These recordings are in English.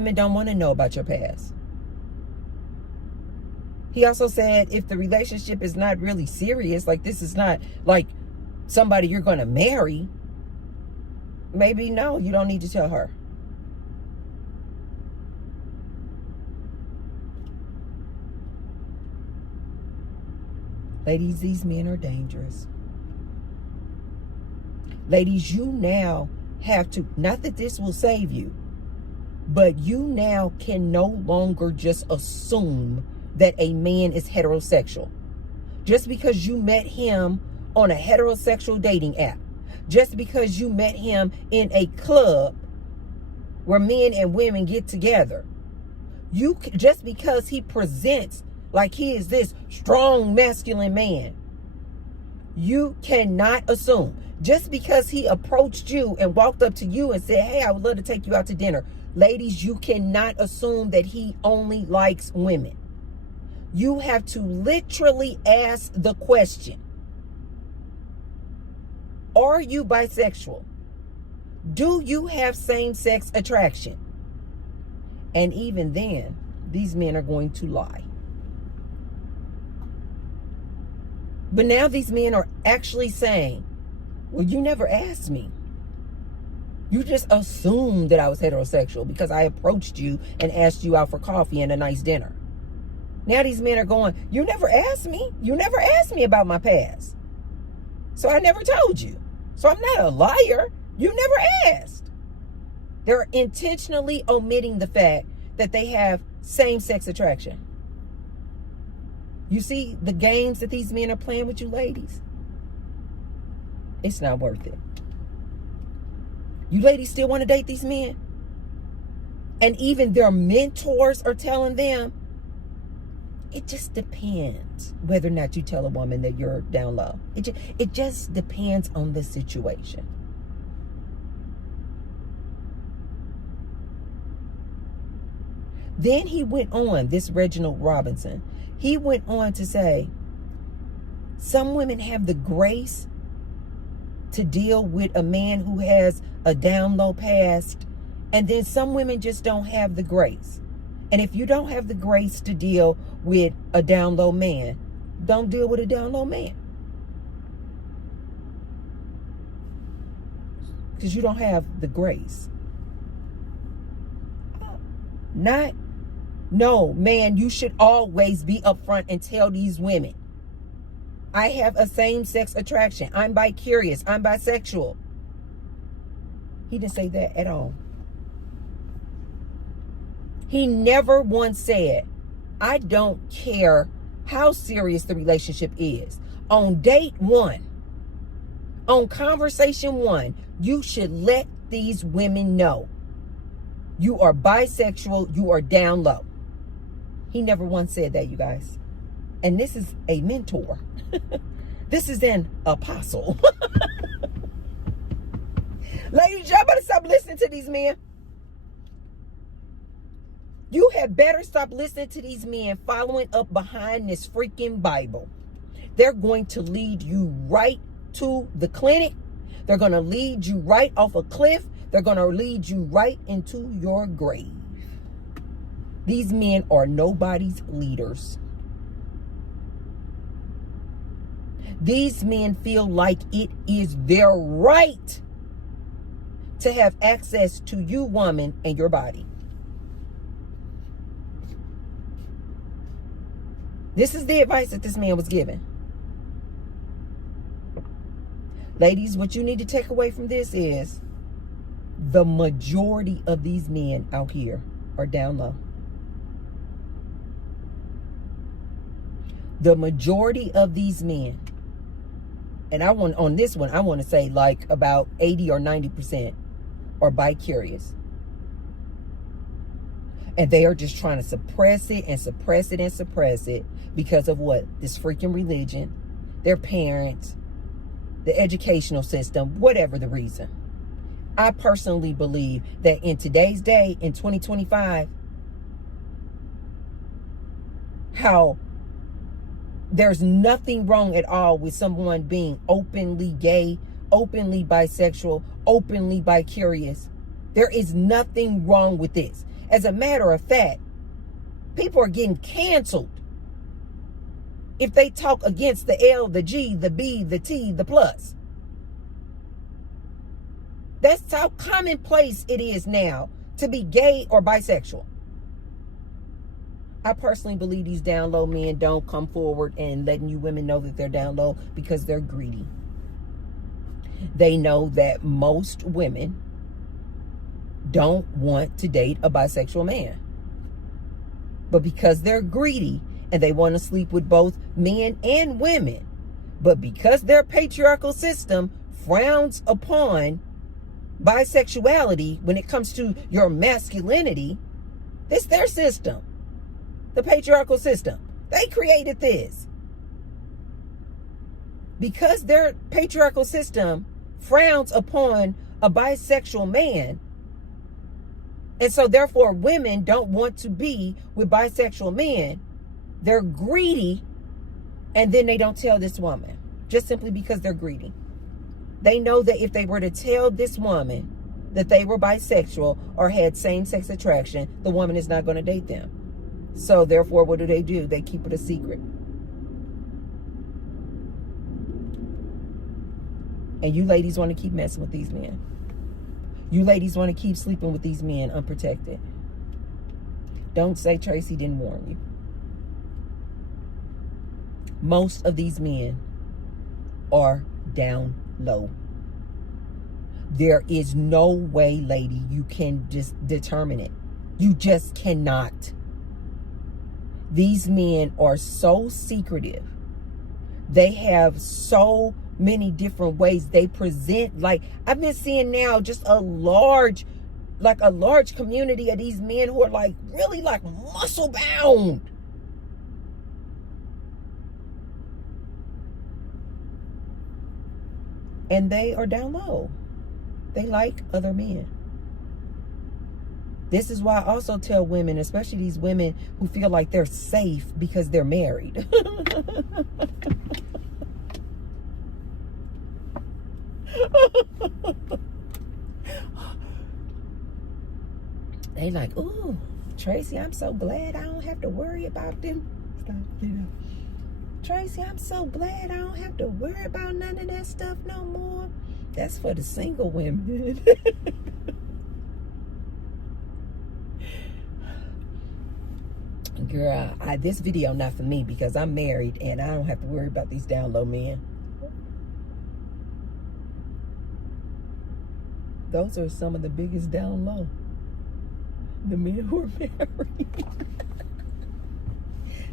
Women don't want to know about your past. He also said if the relationship is not really serious, like this is not like somebody you're going to marry, maybe no, you don't need to tell her. Ladies, these men are dangerous. Ladies, you now have to, not that this will save you, but you now can no longer just assume that a man is heterosexual. Just because you met him on a heterosexual dating app, just because you met him in a club where men and women get together, just because he presents like he is this strong masculine man, you cannot assume. Just because he approached you and walked up to you and said, hey, I would love to take you out to dinner. Ladies, you cannot assume that he only likes women. You have to literally ask the question, are you bisexual? Do you have same-sex attraction? And even then, these men are going to lie. But now these men are actually saying, well, you never asked me. You just assumed that I was heterosexual because I approached you and asked you out for coffee and a nice dinner. Now these men are going, you never asked me. You never asked me about my past. So I never told you. So I'm not a liar. You never asked. They're intentionally omitting the fact that they have same-sex attraction. You see the games that these men are playing with you ladies? It's not worth it. You ladies still want to date these men? And even their mentors are telling them, it just depends whether or not you tell a woman that you're down low. It just depends on the situation. Then he went on, this Reginald Robinson, he went on to say, some women have the grace to deal with a man who has a down low past, and then some women just don't have the grace. And if you don't have the grace to deal with a down low man, don't deal with a down low man. Because you don't have the grace. No, man, you should always be upfront and tell these women, I have a same-sex attraction. I'm bi-curious. I'm bisexual. He didn't say that at all. He never once said, I don't care how serious the relationship is. On date one, on conversation one, you should let these women know you are bisexual, you are down low. He never once said that, you guys. And this is a mentor. This is an apostle. Ladies, y'all better stop listening to these men. You had better stop listening to these men following up behind this freaking Bible. They're going to lead you right to the clinic. They're going to lead you right off a cliff. They're going to lead you right into your grave. These men are nobody's leaders. These men feel like it is their right to have access to you, woman, and your body. This is the advice that this man was given. Ladies, what you need to take away from this is the majority of these men out here are down low. The majority of these men, and on this one, I want to say like about 80 or 90% are bi-curious. And they are just trying to suppress it and suppress it and suppress it because of what? This freaking religion, their parents, the educational system, whatever the reason. I personally believe that in today's day, in 2025, how there's nothing wrong at all with someone being openly gay, openly bisexual, openly bi-curious. There is nothing wrong with this. As a matter of fact, people are getting canceled if they talk against the L, the G, the B, the T, the plus. That's how commonplace it is now to be gay or bisexual. I personally believe these down low men don't come forward and letting you women know that they're down low because they're greedy. They know that most women don't want to date a bisexual man. But because they're greedy and they want to sleep with both men and women, but because their patriarchal system frowns upon bisexuality when it comes to your masculinity, it's their system. The patriarchal system. They created this. Because their patriarchal system frowns upon a bisexual man, and so therefore women don't want to be with bisexual men, they're greedy, and then they don't tell this woman, just simply because they're greedy. They know that if they were to tell this woman that they were bisexual or had same-sex attraction, the woman is not going to date them. So therefore, what do? They keep it a secret. And you ladies want to keep messing with these men. You ladies want to keep sleeping with these men unprotected. Don't say Tracy didn't warn you. Most of these men are down low. There is no way, lady, you can just determine it. You just cannot. These men are so secretive. They have so many different ways they present. Like, I've been seeing now just a large community of these men who are like really like muscle bound. And they are down low. They like other men. This is why I also tell women, especially these women who feel like they're safe because they're married. They like, ooh, Tracy, I'm so glad I don't have to worry about them. Stop, get up. Tracy, I'm so glad I don't have to worry about none of that stuff no more. That's for the single women. Girl, this video not for me because I'm married and I don't have to worry about these down low men. Those are some of the biggest down low. The men who are married.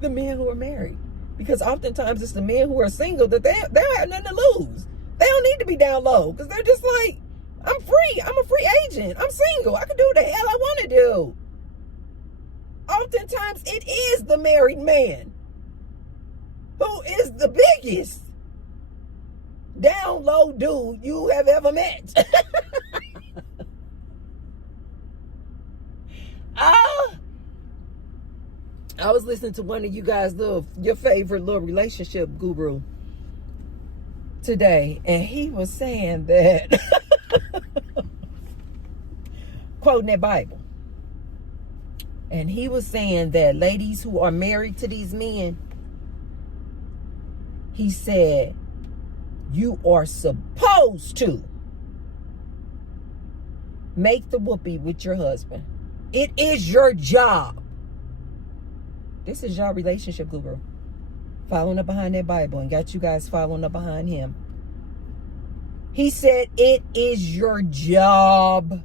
The men who are married. Because oftentimes it's the men who are single that they don't have nothing to lose. They don't need to be down low because they're just like, I'm free. I'm a free agent. I'm single. I can do what the hell I want to do. Oftentimes it is the married man who is the biggest down low dude you have ever met. I was listening to one of you guys, your favorite little relationship guru today, and he was saying that, quoting that Bible, and he was saying that ladies who are married to these men, he said, you are supposed to make the whoopee with your husband. It is your job. This is your relationship guru, following up behind that Bible and got you guys following up behind him. He said it is your job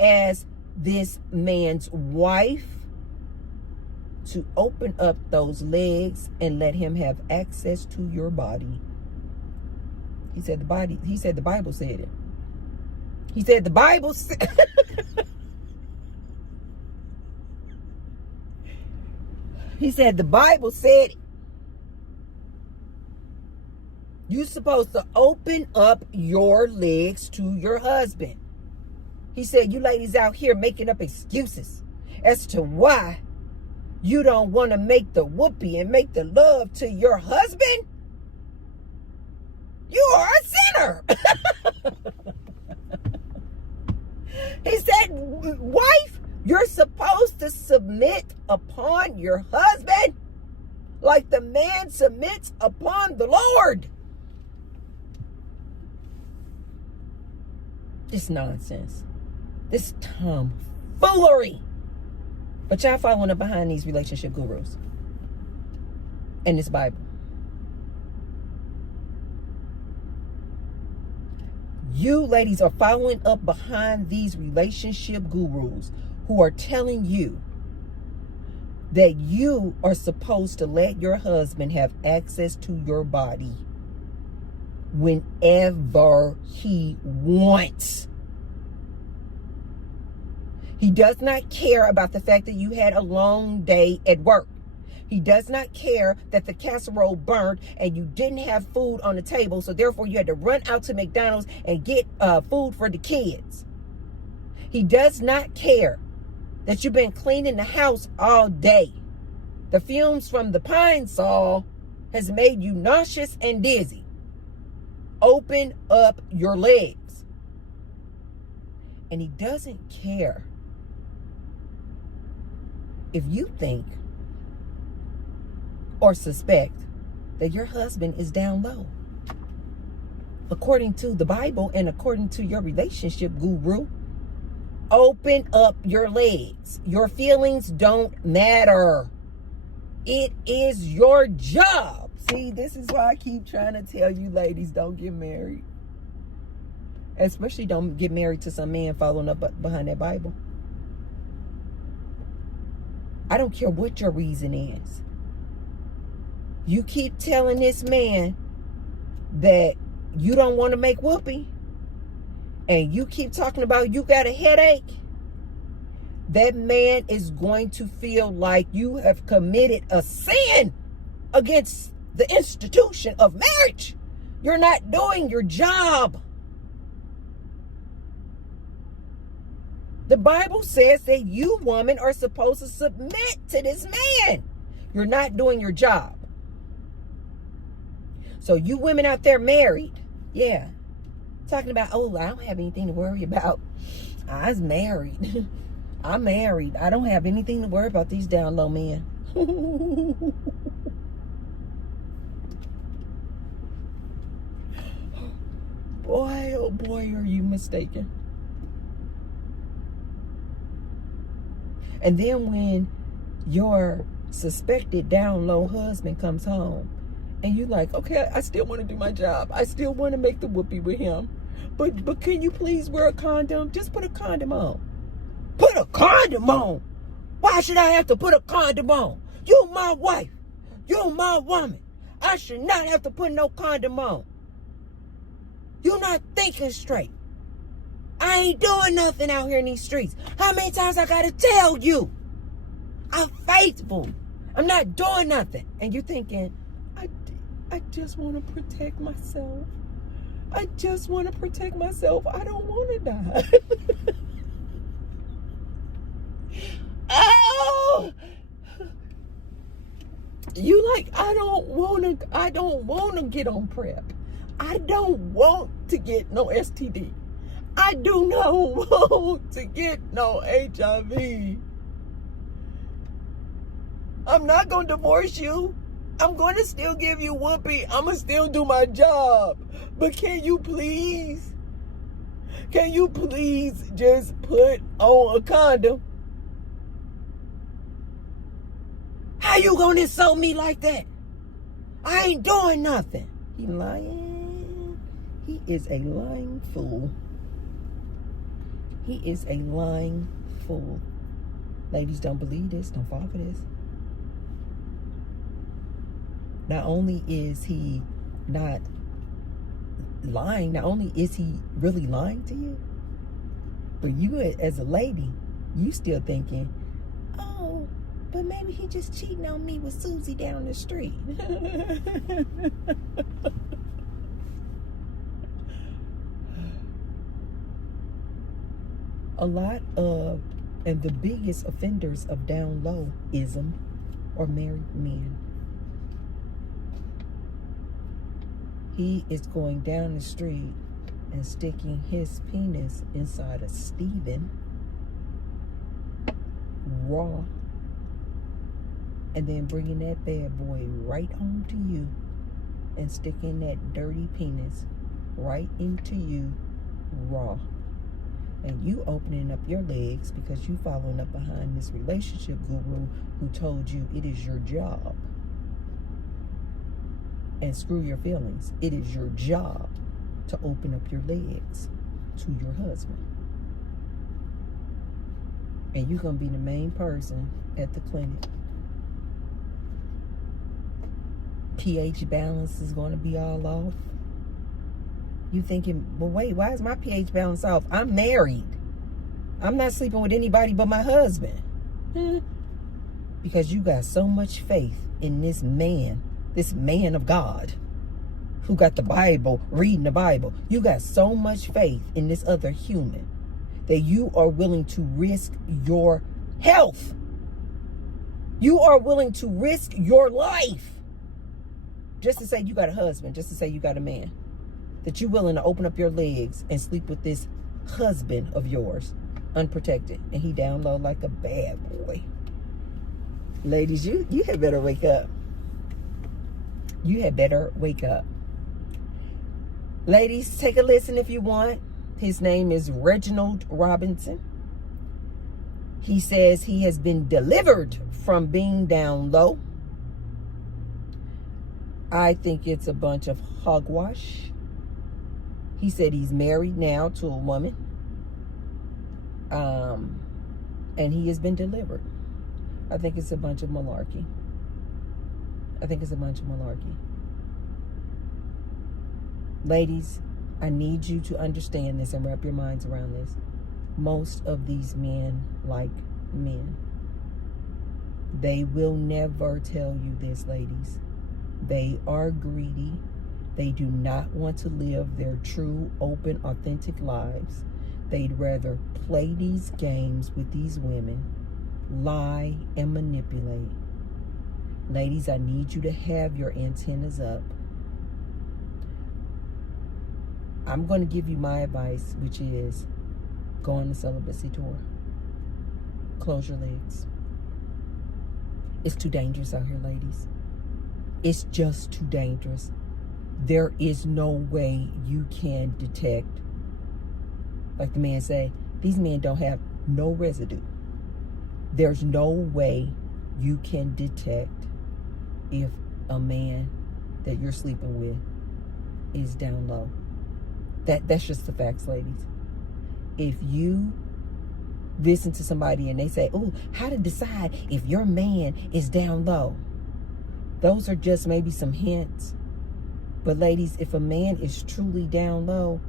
as this man's wife to open up those legs and let him have access to your body. He said the Bible said it. He said the Bible said He said the Bible said you're supposed to open up your legs to your husband. He said you ladies out here making up excuses as to why you don't want to make the whoopee and make the love to your husband. You are a sinner. He said, wife, You're supposed to submit upon your husband like the man submits upon the Lord. This nonsense. This tomfoolery. But y'all following up behind these relationship gurus and this Bible. You ladies are following up behind these relationship gurus who are telling you that you are supposed to let your husband have access to your body whenever he wants. He does not care about the fact that you had a long day at work. He does not care that the casserole burned and you didn't have food on the table, so therefore you had to run out to McDonald's and get food for the kids. He does not care that you've been cleaning the house all day. The fumes from the pine saw has made you nauseous and dizzy. Open up your legs. And he doesn't care if you think or suspect that your husband is down low. According to the Bible and according to your relationship guru, open up your legs. Your feelings don't matter. It is your job. See, this is why I keep trying to tell you ladies, don't get married. Especially don't get married to some man following up behind that Bible. I don't care what your reason is. You keep telling this man that you don't want to make whoopee, and you keep talking about you got a headache, that man is going to feel like you have committed a sin against the institution of marriage. You're not doing your job. The Bible says that you, woman, are supposed to submit to this man. You're not doing your job. So you women out there married, yeah, talking about, oh, I don't have anything to worry about. I was married. I'm married. I don't have anything to worry about these down low men. Boy, oh boy, are you mistaken. And then when your suspected down low husband comes home and you like, okay, I still want to do my job. I still want to make the whoopee with him. But can you please wear a condom? Just put a condom on. Put a condom on? Why should I have to put a condom on? You my wife. You my woman. I should not have to put no condom on. You're not thinking straight. I ain't doing nothing out here in these streets. How many times I gotta tell you? I'm faithful. I'm not doing nothing. And you're thinking, I just want to protect myself. I just want to protect myself. I don't want to die. Oh! You like, I don't want to get on PrEP. I don't want to get no STD. I do not want to get no HIV. I'm not going to divorce you. I'm going to still give you whoopee. I'm going to still do my job. But can you please just put on a condom? How you going to insult me like that? I ain't doing nothing. He lying. He is a lying fool. He is a lying fool. Ladies, don't believe this. Don't fall for this. Not only is he not lying, not only is he really lying to you, but you as a lady, you still thinking, oh, but maybe he just cheating on me with Susie down the street. A lot of, and the biggest offenders of down low-ism are married men. He is going down the street and sticking his penis inside of Stephen raw, and then bringing that bad boy right home to you and sticking that dirty penis right into you raw. And you opening up your legs because you following up behind this relationship guru who told you it is your job. And screw your feelings. It is your job to open up your legs to your husband. And you're going to be the main person at the clinic. pH balance is going to be all off. You thinking, well, wait, why is my pH balance off? I'm married. I'm not sleeping with anybody but my husband. Because you got so much faith in this man of God, who got the Bible, reading the Bible. You got so much faith in this other human that you are willing to risk your health. You are willing to risk your life just to say you got a husband, just to say you got a man. That you're willing to open up your legs and sleep with this husband of yours, unprotected. And he down low like a bad boy. Ladies, you had better wake up. You had better wake up. Ladies, take a listen if you want. His name is Reginald Robinson. He says he has been delivered from being down low. I think it's a bunch of hogwash. He said he's married now to a woman. And he has been delivered. I think it's a bunch of malarkey. Ladies, I need you to understand this and wrap your minds around this. Most of these men like men. They will never tell you this, ladies. They are greedy. They do not want to live their true, open, authentic lives. They'd rather play these games with these women, lie and manipulate. Ladies, I need you to have your antennas up. I'm going to give you my advice, which is go on the celibacy tour. Close your legs. It's too dangerous out here, ladies. It's just too dangerous. There is no way you can detect, like the man say, these men don't have no residue. There's no way you can detect if a man that you're sleeping with is down low. That's just the facts, ladies. If you listen to somebody and they say, oh, how to decide if your man is down low. Those are just maybe some hints. But ladies, if a man is truly down low,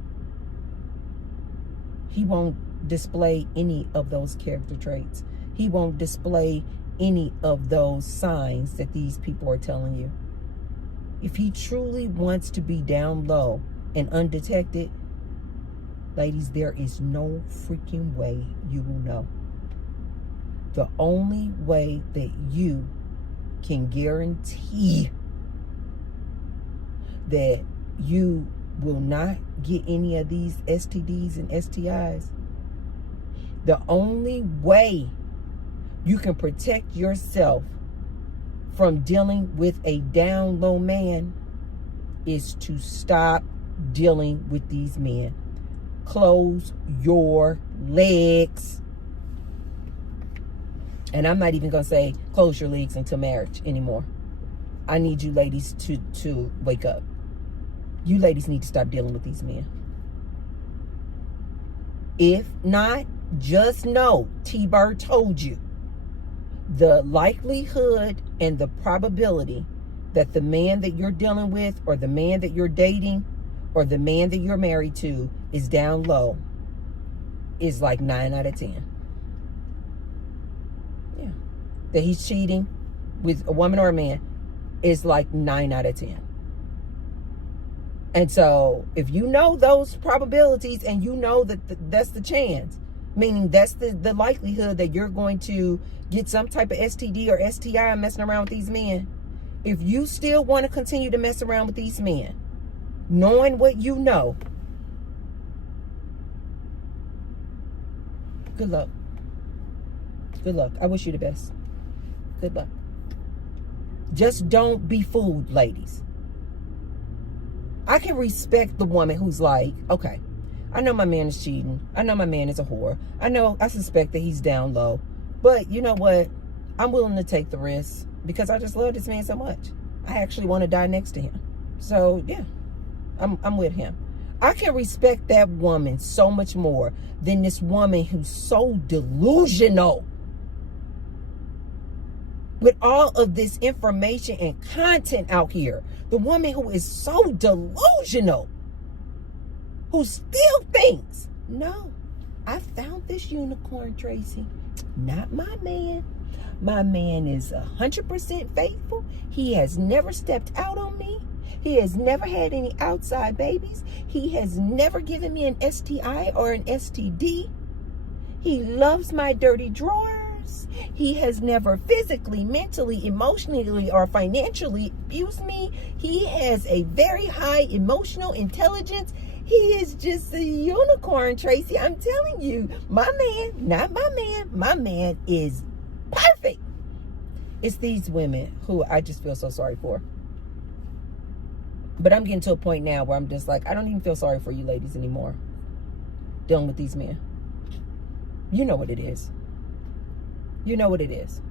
he won't display any of those character traits. He won't display any of those signs that these people are telling you. If he truly wants to be down low and undetected, ladies, there is no freaking way you will know. The only way that you can guarantee that you will not get any of these STDs and STIs, the only way you can protect yourself from dealing with a down low man is to stop dealing with these men. Close your legs. And I'm not even going to say close your legs until marriage anymore. I need you ladies to wake up. You ladies need to stop dealing with these men. If not, just know, T-Bird told you, the likelihood and the probability that the man that you're dealing with or the man that you're dating or the man that you're married to is down low is like 9 out of 10. Yeah. That he's cheating with a woman or a man is like 9 out of 10. And so if you know those probabilities and you know that that's the chance, meaning that's the likelihood that you're going to get some type of STD or STI messing around with these men, if you still want to continue to mess around with these men, knowing what you know, good luck. Good luck. I wish you the best. Good luck. Just don't be fooled, ladies. I can respect the woman who's like, okay, I know my man is cheating. I know my man is a whore. I suspect that he's down low. But you know what? I'm willing to take the risk because I just love this man so much. I actually want to die next to him. So yeah, I'm with him. I can respect that woman so much more than this woman who's so delusional with all of this information and content out here. The woman who is so delusional, who still thinks, no, I found this unicorn, Tracy. Not my man. My man is 100% faithful. He has never stepped out on me. He has never had any outside babies. He has never given me an STI or an STD. He loves my dirty drawers. He has never physically, mentally, emotionally, or financially abused me. He has a very high emotional intelligence. He is just a unicorn, Tracy. I'm telling you, my man, not my man is perfect. It's these women who I just feel so sorry for. But I'm getting to a point now where I'm just like, I don't even feel sorry for you ladies anymore. Dealing with these men. You know what it is. You know what it is.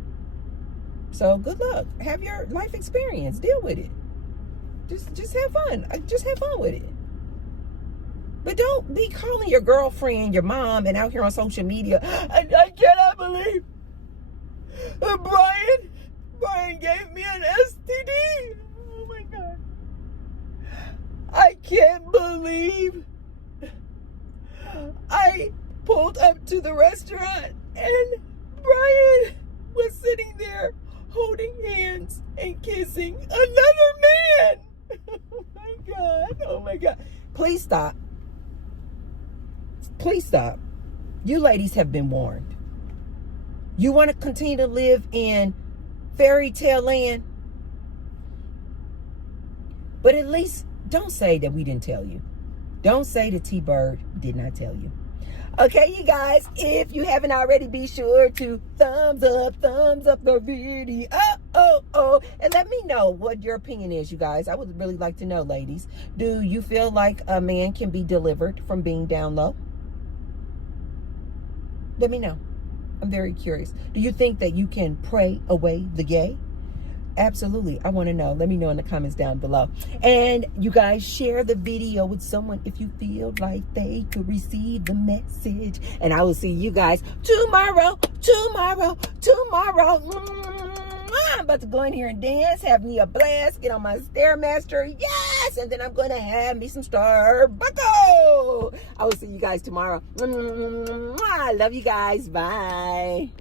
So good luck. Have your life experience. Deal with it. Just have fun. Just have fun with it. But don't be calling your girlfriend, your mom, and out here on social media. I cannot believe Brian gave me an STD. Oh my God. I can't believe I pulled up to the restaurant and Brian was sitting there holding hands and kissing another man. Oh my God. Oh my God. Please stop. Please stop. You ladies have been warned. You want to continue to live in fairy tale land? But at least don't say that we didn't tell you. Don't say that T-Bird did not tell you. Okay, you guys, if you haven't already, be sure to thumbs up the video. And let me know what your opinion is, you guys. I would really like to know, ladies. Do you feel like a man can be delivered from being down low? Let me know. I'm very curious. Do you think that you can pray away the gay? Absolutely. I want to know. Let me know in the comments down below. And you guys, share the video with someone if you feel like they could receive the message. And I will see you guys tomorrow. I'm about to go in here and dance, have me a blast, get on my Stairmaster. Yes! And then I'm going to have me some Starbucks. I will see you guys tomorrow. I love you guys. Bye.